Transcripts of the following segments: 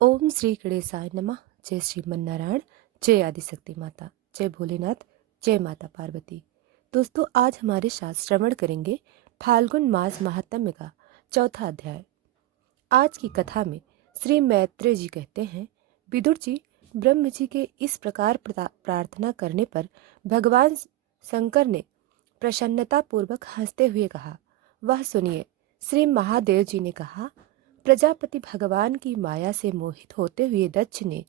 ओम श्री गणेशाय नमः। जय श्रीमन्नारायण। जय आदिशक्ति माता। जय भोलेनाथ। जय माता पार्वती। दोस्तों, आज हमारे साथ श्रवण करेंगे फाल्गुन मास महात्म्य का चौथा अध्याय। आज की कथा में श्री मैत्रेय जी कहते हैं, विदुर जी, ब्रह्म जी के इस प्रकार प्रार्थना करने पर भगवान शंकर ने प्रसन्नता पूर्वक हंसते हुए कहा, वह सुनिए। श्री महादेव जी ने कहा, प्रजापति भगवान की माया से मोहित होते हुए दक्ष ने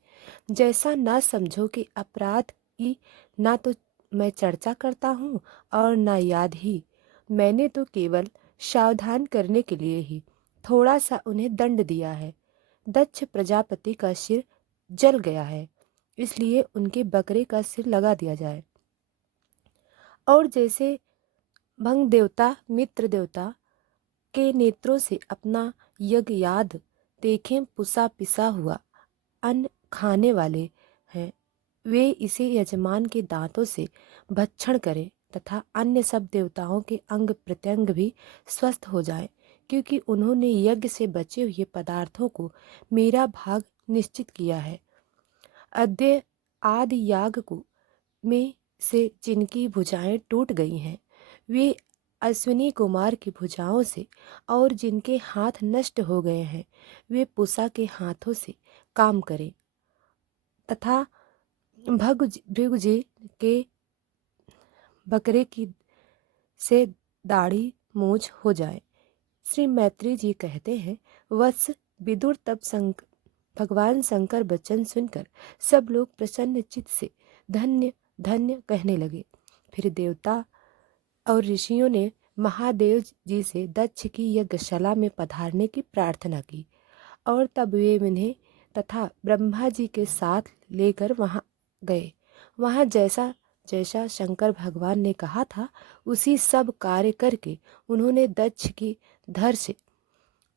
जैसा ना समझो कि अपराध की ना तो मैं चर्चा करता हूँ और ना याद ही। मैंने तो केवल सावधान करने के लिए ही थोड़ा सा उन्हें दंड दिया है। दक्ष प्रजापति का सिर जल गया है, इसलिए उनके बकरे का सिर लगा दिया जाए। और जैसे भंग देवता मित्र देवता के नेत्रों से अपना यज्ञ याद देखें पुसा पिसा हुआ अन्न खाने वाले हैं, वे इसे यजमान के दांतों से भक्षण करें तथा अन्य सब देवताओं के अंग प्रत्यंग भी स्वस्थ हो जाएं, क्योंकि उन्होंने यज्ञ से बचे हुए पदार्थों को मेरा भाग निश्चित किया है। अद्य आदि याग को में से जिनकी भुजाएं टूट गई हैं, वे अश्विनी कुमार की भुजाओं से, और जिनके हाथ नष्ट हो गए हैं, वे पुसा के हाथों से काम करें तथा भृगु जी के बकरे की से दाढ़ी मूछ हो जाए। श्री मैत्री जी कहते हैं, वत्स विदुर तब भगवान शंकर वचन सुनकर सब लोग प्रसन्न चित्त से धन्य धन्य कहने लगे। फिर देवता और ऋषियों ने महादेव जी से दक्ष की यज्ञशाला में पधारने की प्रार्थना की, और तब वे उन्हें तथा ब्रह्मा जी के साथ लेकर वहां गए। वहां जैसा जैसा शंकर भगवान ने कहा था, उसी सब कार्य करके उन्होंने दक्ष की धर से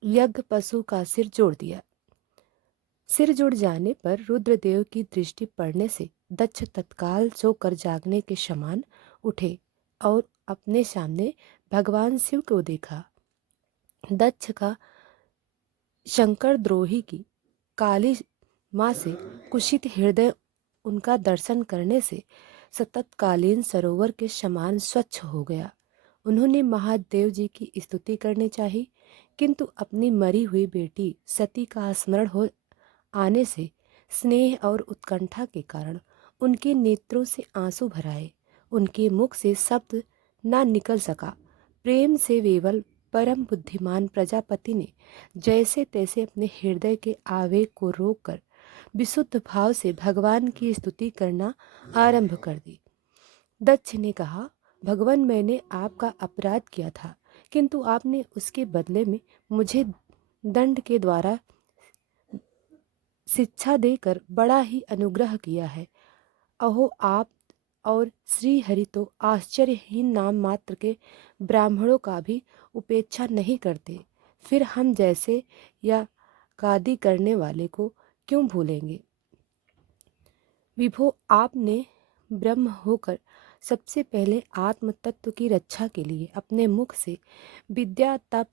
यज्ञ पशु का सिर जोड़ दिया। सिर जुड़ जाने पर रुद्रदेव की दृष्टि पड़ने से दक्ष तत्काल सोकर जागने के समान उठे और अपने सामने भगवान शिव को देखा। दक्ष का शंकर द्रोही की काली माँ से कुशित हृदय उनका दर्शन करने से सततकालीन सरोवर के समान स्वच्छ हो गया। उन्होंने महादेव जी की स्तुति करनी चाहिए, किंतु अपनी मरी हुई बेटी सती का स्मरण हो आने से स्नेह और उत्कंठा के कारण उनके नेत्रों से आंसू भर आए। उनके मुख से शब्द ना निकल सका। प्रेम से वेवल परम बुद्धिमान प्रजापति ने जैसे तैसे अपने हृदय के आवेग को रोककर विशुद्ध भाव से भगवान की स्तुति करना आरंभ कर दी। दक्ष ने कहा, भगवान, मैंने आपका अपराध किया था, किंतु आपने उसके बदले में मुझे दंड के द्वारा शिक्षा देकर बड़ा ही अनुग्रह किया है। अहो, आप और श्री हरि तो आश्चर्यहीन नाम मात्र के ब्राह्मणों का भी उपेक्षा नहीं करते, फिर हम जैसे या गादी करने वाले को क्यों भूलेंगे। विभो, आपने ब्रह्म होकर सबसे पहले आत्म तत्व की रक्षा के लिए अपने मुख से विद्या तप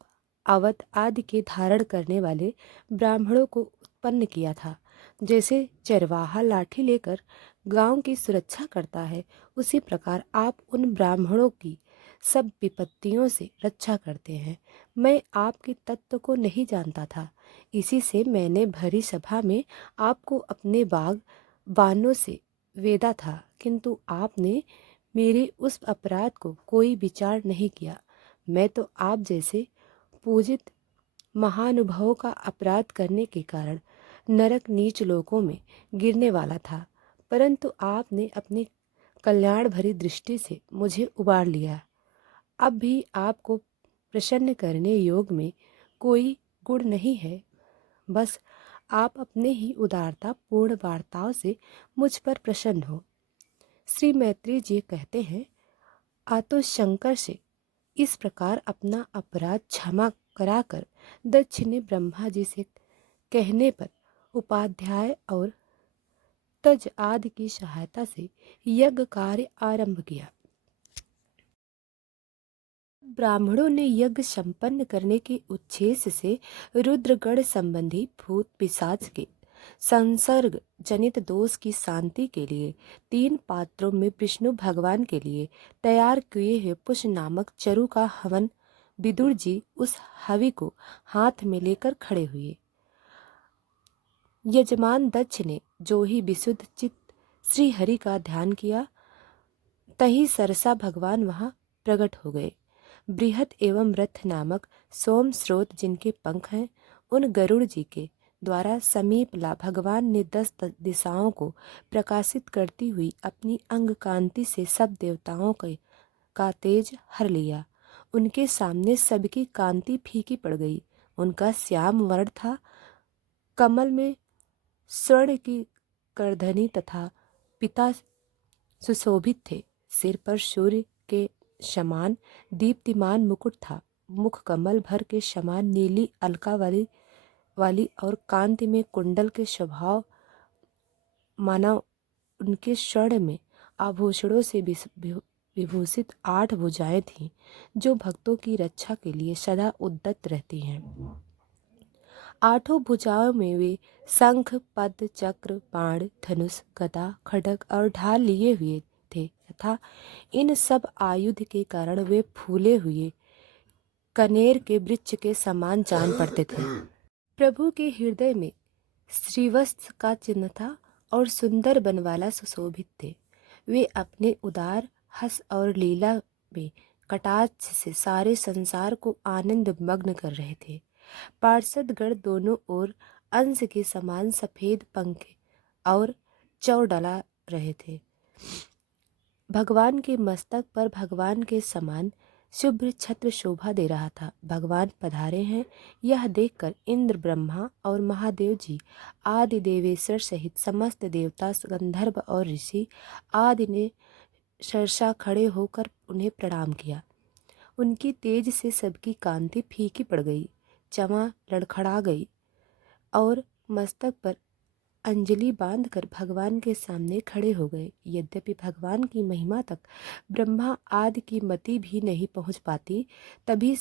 अवध आदि के धारण करने वाले ब्राह्मणों को उत्पन्न किया था। जैसे चरवाहा लाठी लेकर गांव की सुरक्षा करता है, उसी प्रकार आप उन ब्राह्मणों की सब विपत्तियों से रक्षा करते हैं। मैं आपके तत्व को नहीं जानता था, इसी से मैंने भरी सभा में आपको अपने बाग बानों से वेदा था, किंतु आपने मेरे उस अपराध को कोई विचार नहीं किया। मैं तो आप जैसे पूजित महानुभवों का अपराध करने के कारण नरक नीच लोकों में गिरने वाला था, परंतु आपने अपनी कल्याण भरी दृष्टि से मुझे उबार लिया। अब भी आपको प्रसन्न करने योग में कोई गुण नहीं है, बस आप अपने ही उदारता पूर्ण वार्ताओं से मुझ पर प्रसन्न हो। श्री मैत्री जी कहते हैं, आतो शंकर से इस प्रकार अपना अपराध क्षमा कराकर दक्ष ने ब्रह्मा जी से कहने पर उपाध्याय और तज आदि की सहायता से यज्ञ कार्य आरंभ किया। ब्राह्मणों ने यज्ञ संपन्न करने के उद्देश्य से रुद्रगण संबंधी भूत पिशाच के संसर्ग जनित दोष की शांति के लिए 3 पात्रों में विष्णु भगवान के लिए तैयार किए हुए पुष नामक चरु का हवन विदुर जी उस हवि को हाथ में लेकर खड़े हुए। यजमान दक्ष ने जो ही विशुद्ध चित्त श्री हरि का ध्यान किया, तही सरसा भगवान वहां प्रकट हो गए। बृहत एवं रथ नामक सोम स्रोत जिनके पंख हैं, उन गरुड़ जी के द्वारा समीप ला भगवान ने 10 दिशाओं को प्रकाशित करती हुई अपनी अंग कांति से सब देवताओं का तेज हर लिया। उनके सामने सबकी कांति फीकी पड़ गई। उनका श्याम वर्ण था, कमल में स्वर्ण की करधनी तथा पिता सुशोभित थे। सिर पर सूर्य के समान दीप्तिमान मुकुट था। मुख कमल भर के समान नीली अलका वाली और कांति में कुंडल के स्वभाव माना उनके स्वर्ण में आभूषणों से विभूषित 8 भुजाएं थीं, जो भक्तों की रक्षा के लिए सदा उद्यत रहती हैं। 8 भुजाओं में वे शंख, पद्म, चक्र, बाण, धनुष, गदा, खड्ग और ढाल लिए हुए थे तथा इन सब आयुध के कारण वे फूले हुए कनेर के वृक्ष के समान जान पड़ते थे। प्रभु के हृदय में श्रीवत्स का चिन्ह था और सुंदर बनवाला सुशोभित थे। वे अपने उदार हंस और लीला में कटाक्ष से सारे संसार को आनंद मग्न कर रहे थे। पार्षदगण दोनों ओर अंश के समान सफेद पंख और चौ डला रहे थे। भगवान के मस्तक पर भगवान के समान शुभ्र छत्र शोभा दे रहा था। भगवान पधारे हैं, यह देखकर इंद्र, ब्रह्मा और महादेव जी आदि देवेश्वर सहित समस्त देवता, गंधर्व और ऋषि आदि ने सरसा खड़े होकर उन्हें प्रणाम किया। उनकी तेज से सबकी कांति फीकी पड़ गई, चमा लड़खड़ा गई और मस्तक पर अंजलि बांधकर भगवान के सामने खड़े हो गए। यद्यपि भगवान की महिमा तक ब्रह्मा आदि की मति भी नहीं पहुंच पाती, तभी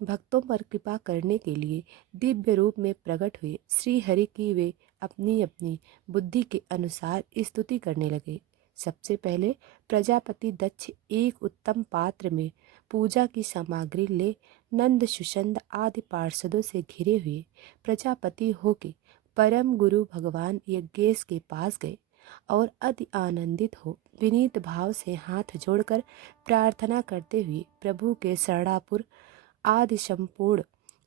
भक्तों पर कृपा करने के लिए दिव्य रूप में प्रकट हुए श्री हरि की वे अपनी अपनी बुद्धि के अनुसार स्तुति करने लगे। सबसे पहले प्रजापति दक्ष एक उत्तम पात्र में पूजा की सामग्री ले नंद, सुषंद आदि पार्षदों से घिरे हुए प्रजापति होके परम गुरु भगवान यज्ञेश के पास गए और अति आनंदित हो विनीत भाव से हाथ जोड़कर प्रार्थना करते हुए प्रभु के शरणापुर आदि संपूर्ण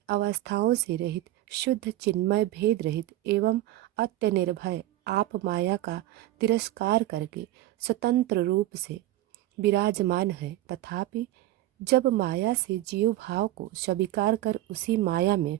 अवस्थाओं से रहित, शुद्ध चिन्मय भेद रहित एवं अत्य निर्भय आप माया का तिरस्कार करके स्वतंत्र रूप से विराजमान है। तथापि जब माया से जीव भाव को स्वीकार कर उसी माया में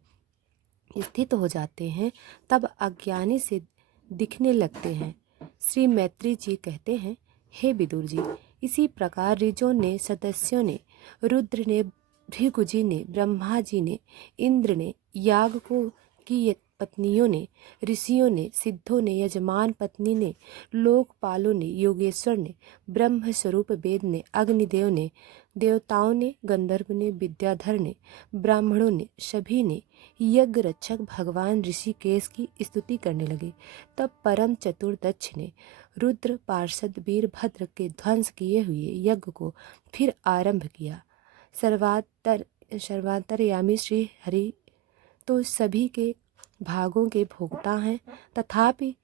स्थित हो जाते हैं, तब अज्ञानी से दिखने लगते हैं। श्री मैत्री जी कहते हैं, हे विदुर जी, इसी प्रकार ऋजों ने, सदस्यों ने, रुद्र ने, भृगु जी ने, ब्रह्मा जी ने, इंद्र ने, यागकों की पत्नियों ने, ऋषियों ने, सिद्धों ने, यजमान पत्नी ने, लोकपालों ने, योगेश्वर ने, ब्रह्म स्वरूप वेद ने, अग्निदेव ने, देवताओं ने, गंधर्व ने, विद्याधर ने, ब्राह्मणों ने, सभी ने यज्ञ रक्षक भगवान ऋषिकेश की स्तुति करने लगे। तब परम चतुर दक्ष ने रुद्र पार्षद वीरभद्र के ध्वंस किए हुए यज्ञ को फिर आरंभ किया। सर्वांतरयामी श्री हरि तो सभी के भागों के भोक्ता हैं, तथापि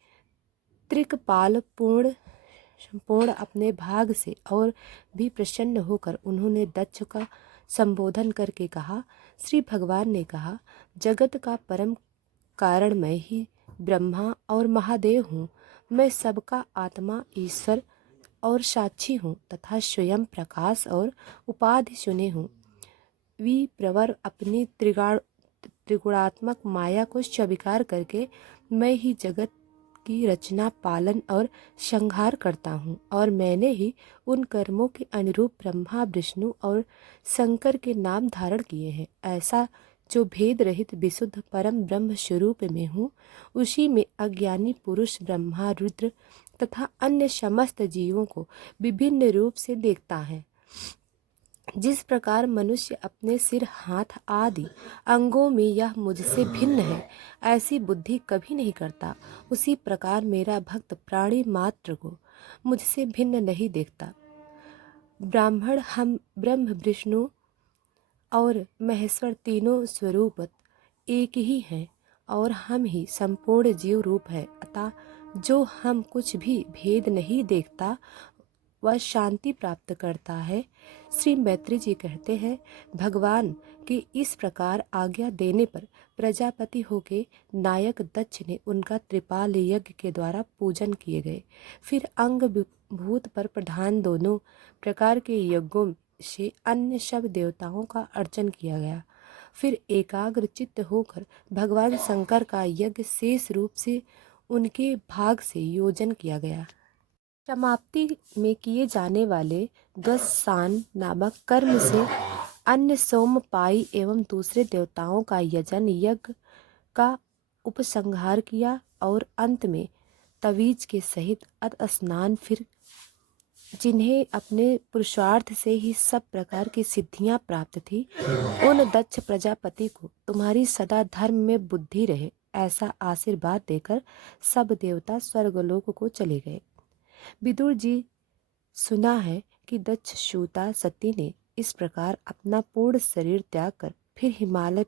त्रिकपाल पूर्ण अपने भाग से और भी प्रसन्न होकर उन्होंने दक्ष का संबोधन करके कहा। श्री भगवान ने कहा, जगत का परम कारण मैं ही ब्रह्मा और महादेव हूँ। मैं सबका आत्मा, ईश्वर और साक्षी हूँ तथा स्वयं प्रकाश और उपाधि शून्य हूँ। विप्रवर अपनी त्रिगुणात्मक माया को स्वीकार करके मैं ही जगत की रचना, पालन और संहार करता हूँ और मैंने ही उन कर्मों के अनुरूप ब्रह्मा, विष्णु और शंकर के नाम धारण किए हैं। ऐसा जो भेद रहित विशुद्ध परम ब्रह्म स्वरूप में हूँ, उसी में अज्ञानी पुरुष ब्रह्मा, रुद्र तथा अन्य समस्त जीवों को विभिन्न रूप से देखता है। जिस प्रकार मनुष्य अपने सिर, हाथ आदि अंगों में यह मुझसे भिन्न है ऐसी बुद्धि कभी नहीं करता, उसी प्रकार मेरा भक्त प्राणी मात्र को मुझसे भिन्न नहीं देखता। ब्राह्मण हम ब्रह्म, विष्णु और महेश्वर तीनों स्वरूप एक ही हैं और हम ही संपूर्ण जीव रूप है। अतः जो हम कुछ भी भेद नहीं देखता वह शांति प्राप्त करता है। श्री मैत्री जी कहते हैं, भगवान के इस प्रकार आज्ञा देने पर प्रजापति होके नायक दक्ष ने उनका त्रिपाल यज्ञ के द्वारा पूजन किए गए। फिर अंग भूत पर प्रधान दोनों प्रकार के यज्ञों से अन्य सब देवताओं का अर्चन किया गया। फिर एकाग्र चित्त होकर भगवान शंकर का यज्ञ शेष रूप से उनके भाग से योजन किया गया। समाप्ति में किए जाने वाले द्वसान नामक कर्म से अन्य सोमपाई एवं दूसरे देवताओं का यजन यज्ञ का उपसंहार किया और अंत में तवीज के सहित अत स्नान। फिर जिन्हें अपने पुरुषार्थ से ही सब प्रकार की सिद्धियां प्राप्त थी, उन दक्ष प्रजापति को तुम्हारी सदा धर्म में बुद्धि रहे ऐसा आशीर्वाद देकर सब देवता स्वर्गलोक को चले गए। विदुर जी, सुना है कि दक्ष सूता सती ने इस प्रकार अपना पूर्ण शरीर त्याग कर फिर हिमालय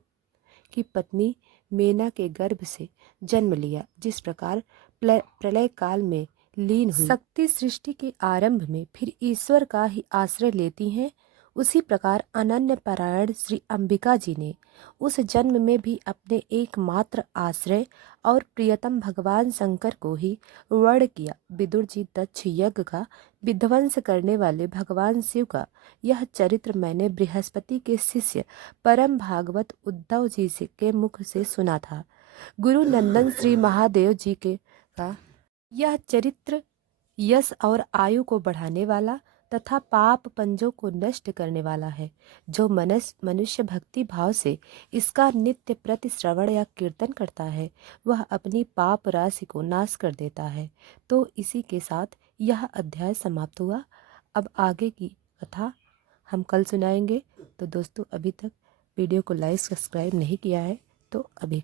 की पत्नी मेना के गर्भ से जन्म लिया। जिस प्रकार प्रलय काल में लीन हुई शक्ति सृष्टि के आरंभ में फिर ईश्वर का ही आश्रय लेती हैं, उसी प्रकार अनन्य परायण श्री अंबिका जी ने उस जन्म में भी अपने एकमात्र आश्रय और प्रियतम भगवान शंकर को ही वर्ण किया। विदुर जी, दक्ष यज्ञ का विध्वंस करने वाले भगवान शिव का यह चरित्र मैंने बृहस्पति के शिष्य परम भागवत उद्धव जी से के मुख से सुना था। गुरु नंदन श्री महादेव जी के का यह चरित्र यश और आयु को बढ़ाने वाला तथा पाप पंजों को नष्ट करने वाला है। जो मनुष्य भक्ति भाव से इसका नित्य प्रति श्रवण या कीर्तन करता है वह अपनी पाप राशि को नाश कर देता है। तो इसी के साथ यह अध्याय समाप्त हुआ। अब आगे की कथा हम कल सुनाएंगे। तो दोस्तों, अभी तक वीडियो को लाइक सब्सक्राइब नहीं किया है तो अभी